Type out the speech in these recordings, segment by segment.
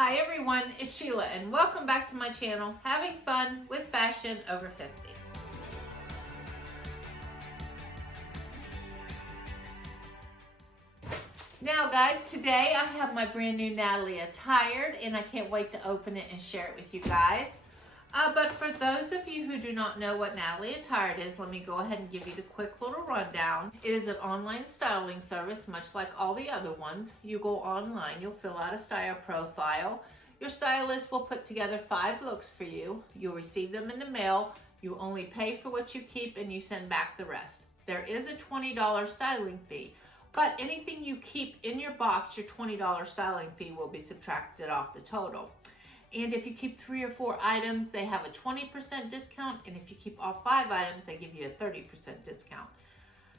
Hi everyone, it's Sheila and welcome back to my channel, Having Fun with Fashion Over 50. Now guys, today I have my brand new Natalie Attired and I can't wait to open it and share it with you guys. But for those of you who do not know what Natalie Attired is, let me go ahead and give you the quick little rundown. It is an online styling service, much like all the other ones. You go online, you'll fill out a style profile. Your stylist will put together 5 looks for you. You'll receive them in the mail. You only pay for what you keep and you send back the rest. There is a $20 styling fee, but anything you keep in your box, your $20 styling fee will be subtracted off the total. And if you keep 3 or 4 items, they have a 20% discount. And if you keep all 5 items, they give you a 30% discount.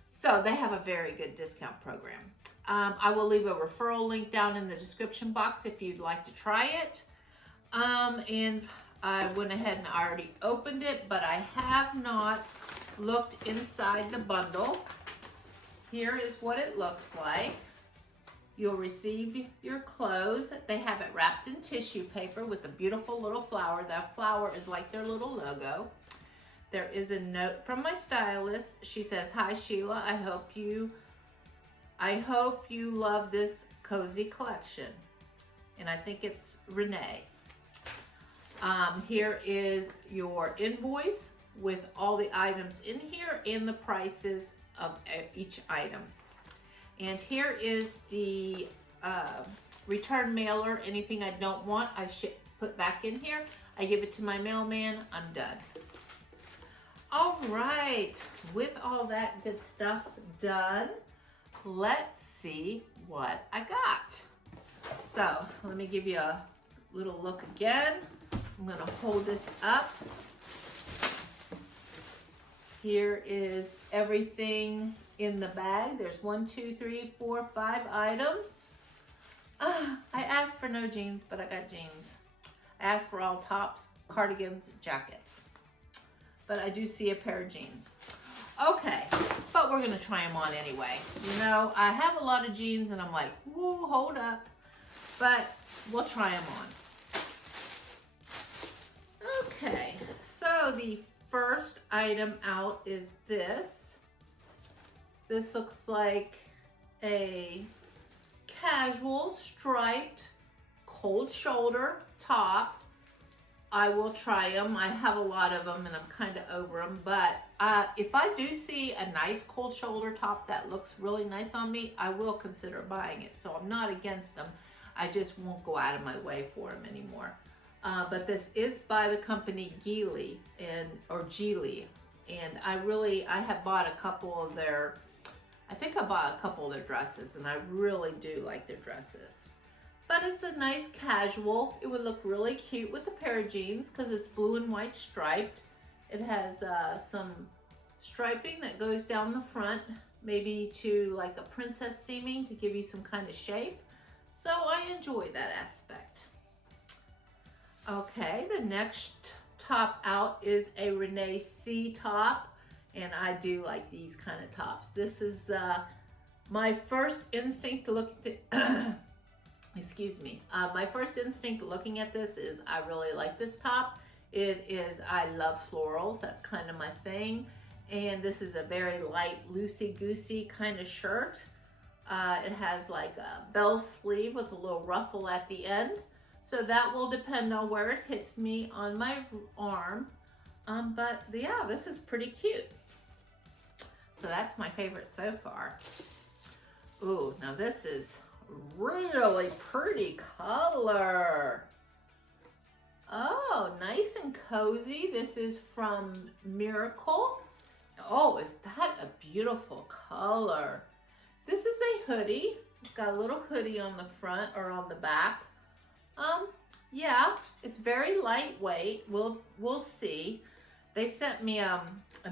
So they have a very good discount program. I will leave a referral link down in the description box if you'd like to try it. And I went ahead and already opened it, but I have not looked inside the bundle. Here is what it looks like. You'll receive your clothes. They have it wrapped in tissue paper with a beautiful little flower. That flower is like their little logo. There is a note from my stylist. She says, "Hi Sheila, I hope you love this cozy collection." And I think it's Renee. Here is your invoice with all the items in here and the prices of each item. And here is the return mailer. Anything I don't want, I put back in here. I give it to my mailman, I'm done. All right, with all that good stuff done, let's see what I got. So let me give you a little look again. I'm gonna hold this up. Here is everything in the bag. There's 1, 2, 3, 4, 5 items. I asked for no jeans, but I got jeans. I asked for all tops, cardigans, jackets. But I do see a pair of jeans. Okay, but we're gonna try them on anyway. You know, I have a lot of jeans and I'm like, whoa, hold up. But we'll try them on. Okay, so the first item out is this. This looks like a casual striped cold shoulder top. I will try them. I have a lot of them and I'm kind of over them, but if I do see a nice cold shoulder top that looks really nice on me, I will consider buying it. So I'm not against them. I just won't go out of my way for them anymore. But this is by the company Geely or Geely, and I have bought a couple of their, I think I bought a couple of their dresses, and I really do like their dresses. But it's a nice casual. It would look really cute with a pair of jeans because it's blue and white striped. It has some striping that goes down the front, maybe to like a princess seaming to give you some kind of shape. So I enjoy that aspect. Okay, the next top out is a Renee C top, and I do like these kind of tops. This is my first instinct to look at excuse me. My first instinct looking at this is I really like this top. It is, I love florals, that's kind of my thing. And this is a very light, loosey-goosey kind of shirt. It has like a bell sleeve with a little ruffle at the end. So that will depend on where it hits me on my arm. But yeah, this is pretty cute. So that's my favorite so far. Ooh, now this is really pretty color. Oh, nice and cozy. This is from Miracle. Oh, is that a beautiful color? This is a hoodie. It's got a little hoodie on the front or on the back. Yeah, it's very lightweight. We'll see. They sent me a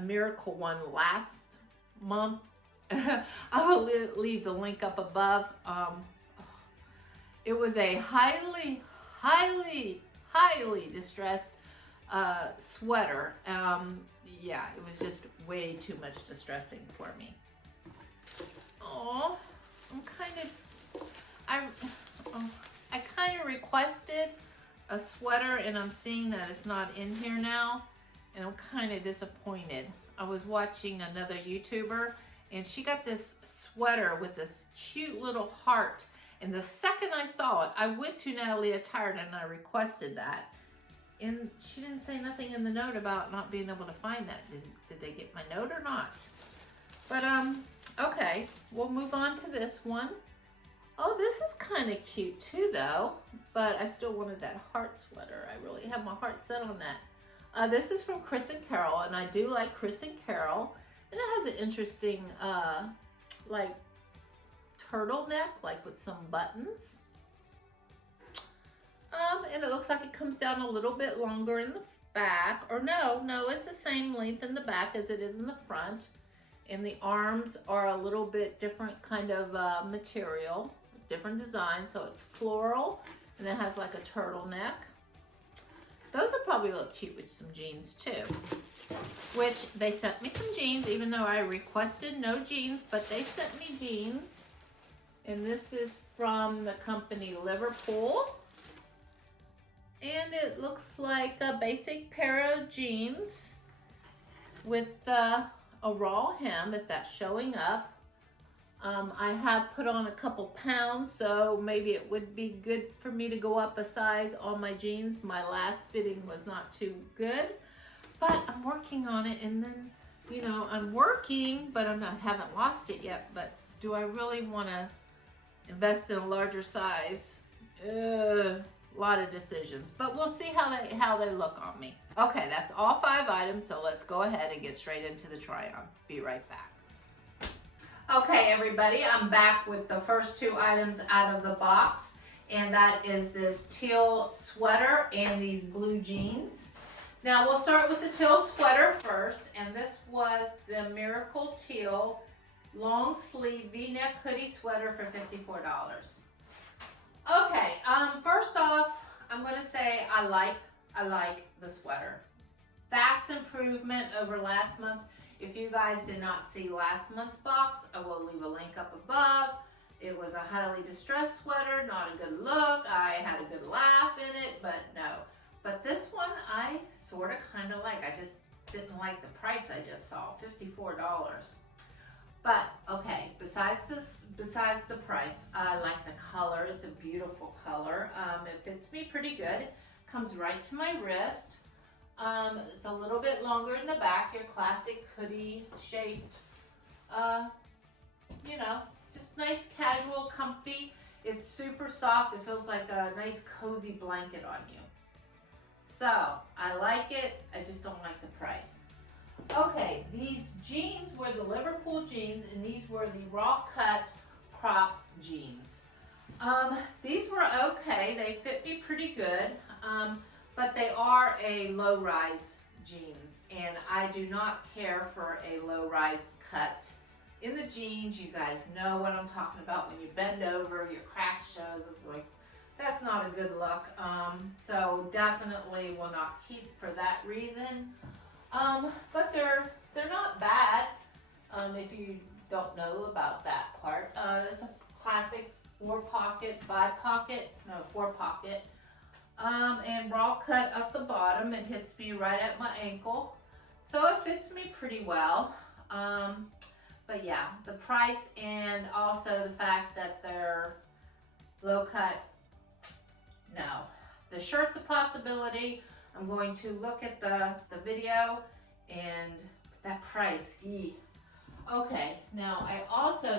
Miracle one last month. I will leave the link up above. It was a highly distressed sweater. Yeah, it was just way too much distressing for me. Oh, I'm kind of, I kind of requested a sweater and I'm seeing that it's not in here now, and I'm kind of disappointed. I was watching another YouTuber and she got this sweater with this cute little heart, and the second I saw it, I went to Natalie Attired and I requested that, and she didn't say nothing in the note about not being able to find that. Did they get my note or not? But okay, we'll move on to this one. Oh, this is kind of cute too though, but I still wanted that heart sweater. I really have my heart set on that. This is from Chris and Carol, and I do like Chris and Carol. And it has an interesting, like, turtleneck, like with some buttons. And it looks like it comes down a little bit longer in the back. Or no, it's the same length in the back as it is in the front. And the arms are a little bit different kind of material, different design. So it's floral, and it has like a turtleneck. Those will probably look cute with some jeans too. Which they sent me some jeans, even though I requested no jeans, but they sent me jeans. And this is from the company Liverpool. And it looks like a basic pair of jeans with a raw hem, if that's showing up. I have put on a couple pounds, so maybe it would be good for me to go up a size on my jeans. My last fitting was not too good, but I'm working on it. And then, you know, I'm working, but I haven't lost it yet. But do I really want to invest in a larger size? A lot of decisions, but we'll see how they look on me. Okay, that's all 5 items, so let's go ahead and get straight into the try-on. Be right back. Okay, everybody, I'm back with the first 2 items out of the box, and that is this teal sweater and these blue jeans. Now, we'll start with the teal sweater first, and this was the Miracle Teal long sleeve V-neck hoodie sweater for $54. Okay, first off, I'm going to say I like the sweater. Vast improvement over last month. If you guys did not see last month's box, I will leave a link up above. It was a highly distressed sweater, not a good look. I had a good laugh in it, but no. But this one, I sort of kind of like. I just didn't like the price I just saw, $54. But okay, besides the price, I like the color. It's a beautiful color. It fits me pretty good. Comes right to my wrist. It's a little bit longer in the back, your classic hoodie shaped, you know, just nice, casual, comfy. It's super soft. It feels like a nice, cozy blanket on you. So, I like it. I just don't like the price. Okay, these jeans were the Liverpool jeans, and these were the raw cut crop jeans. These were okay. They fit me pretty good. But they are a low-rise jean, and I do not care for a low-rise cut. In the jeans, you guys know what I'm talking about. When you bend over, your crack shows. It's like, that's not a good look. So definitely will not keep for that reason. But they're not bad if you don't know about that part. It's a classic 4-pocket, 4-pocket. And raw cut up the bottom. It hits me right at my ankle. So it fits me pretty well. But yeah, the price and also the fact that they're low cut, no. The shirt's a possibility. I'm going to look at the video, and that price, Okay, now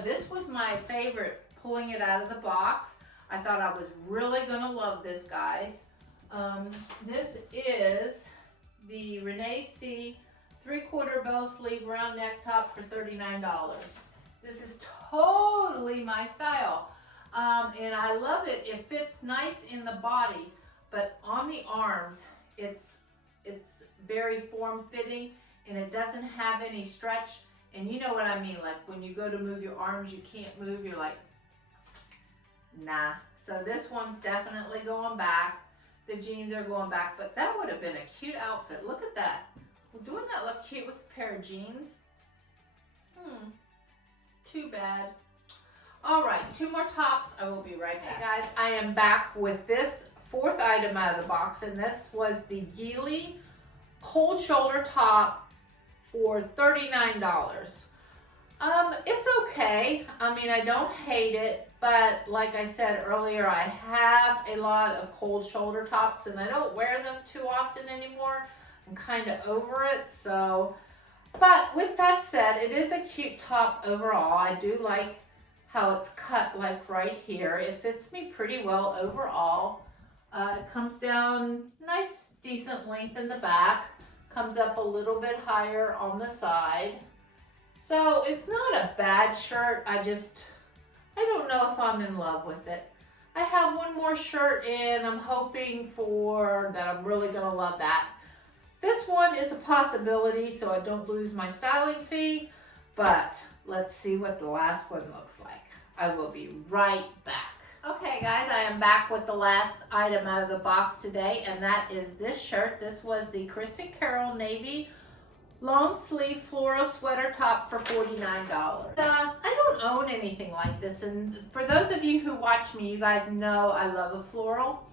this was my favorite pulling it out of the box. I thought I was really gonna love this, guys. This is the Renee C 3/4 bell sleeve round neck top for $39. This is totally my style. And I love it. It fits nice in the body, but on the arms, it's very form-fitting, and it doesn't have any stretch. And you know what I mean, like when you go to move your arms, you can't move, you're like, nah. So this one's definitely going back. The jeans are going back, but that would have been a cute outfit. Look at that. Wouldn't that look cute with a pair of jeans? Too bad. All right, 2 more tops. I will be right back. Hey guys, I am back with this 4th item out of the box, and this was the Geely cold shoulder top for $39. It's okay. I mean, I don't hate it, but like I said earlier, I have a lot of cold shoulder tops and I don't wear them too often anymore. I'm kind of over it, so. But with that said, it is a cute top overall. I do like how it's cut like right here. It fits me pretty well overall. It comes down nice, decent length in the back. Comes up a little bit higher on the side. So it's not a bad shirt. I don't know if I'm in love with it. I have one more shirt and I'm hoping that I'm really gonna love that. This one is a possibility so I don't lose my styling fee, but let's see what the last one looks like. I will be right back. Okay guys, I am back with the last item out of the box today, and that is this shirt. This was the Kristen Carroll Navy long sleeve floral sweater top for $49. I don't own anything like this, and for those of you who watch me, you guys know I love a floral.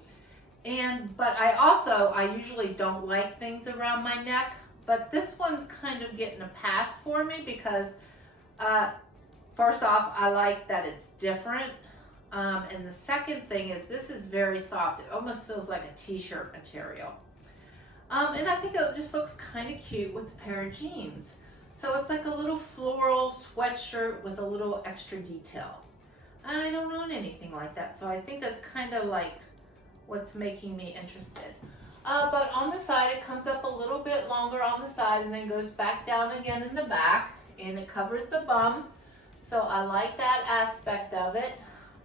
But I usually don't like things around my neck, but this one's kind of getting a pass for me because first off, I like that it's different. And the second thing is this is very soft. It almost feels like a t-shirt material. And I think it just looks kind of cute with a pair of jeans. So it's like a little floral sweatshirt with a little extra detail. I don't own anything like that, so I think that's kind of like what's making me interested. But on the side, it comes up a little bit longer on the side and then goes back down again in the back, and it covers the bum. So I like that aspect of it.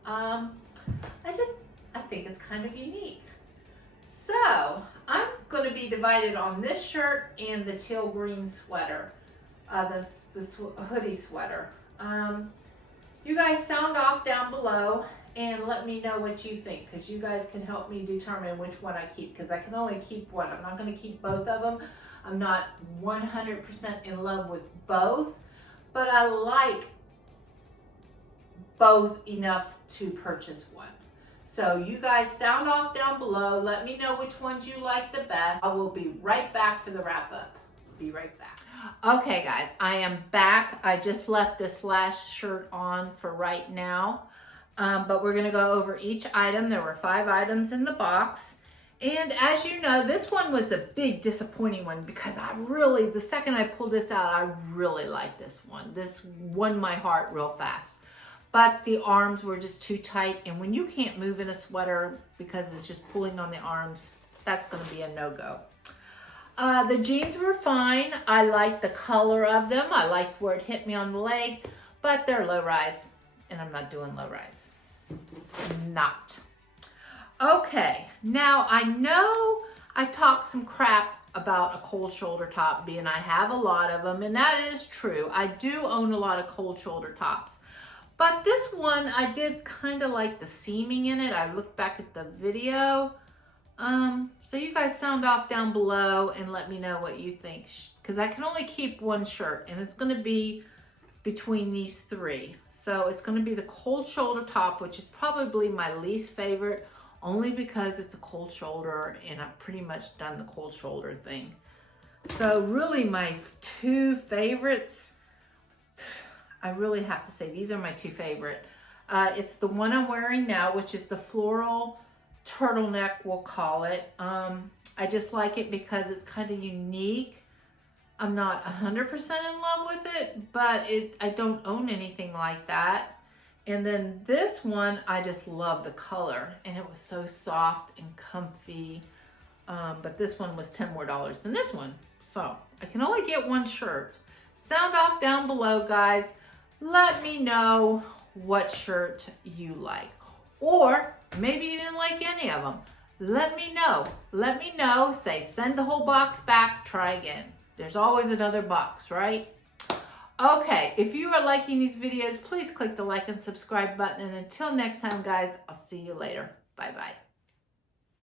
I think it's kind of unique. So I'm going to be divided on this shirt and the teal green sweater, the hoodie sweater. You guys sound off down below and let me know what you think, because you guys can help me determine which one I keep, because I can only keep one. I'm not going to keep both of them. I'm not 100% in love with both, but I like both enough to purchase one. So you guys sound off down below. Let me know which ones you like the best. I will be right back for the wrap up. Be right back. Okay guys, I am back. I just left this last shirt on for right now. But we're gonna go over each item. There were 5 items in the box. And as you know, this one was the big disappointing one because the second I pulled this out, I really liked this one. This won my heart real fast. But the arms were just too tight, and when you can't move in a sweater because it's just pulling on the arms, that's gonna be a no-go. The jeans were fine. I liked the color of them. I liked where it hit me on the leg, but they're low rise, and I'm not doing low rise. Not. Okay, now I know I talked some crap about a cold shoulder top, being I have a lot of them, and that is true. I do own a lot of cold shoulder tops. But this one, I did kind of like the seaming in it. I looked back at the video. So you guys sound off down below and let me know what you think. Because I can only keep one shirt, and it's going to be between these 3. So it's going to be the cold shoulder top, which is probably my least favorite, only because it's a cold shoulder, and I've pretty much done the cold shoulder thing. So really my 2 favorites, I really have to say these are my 2 favorite. It's the one I'm wearing now, which is the floral turtleneck, we'll call it. I just like it because it's kind of unique. I'm not 100% in love with it, but I don't own anything like that. And then this one, I just love the color, and it was so soft and comfy. But this one was $10 more than this one. So I can only get one shirt. Sound off down below, guys. Let me know what shirt you like. Or maybe you didn't like any of them. Let me know. Let me know. Say, send the whole box back. Try again. There's always another box, right? Okay, if you are liking these videos, please click the like and subscribe button. And until next time, guys, I'll see you later. Bye-bye.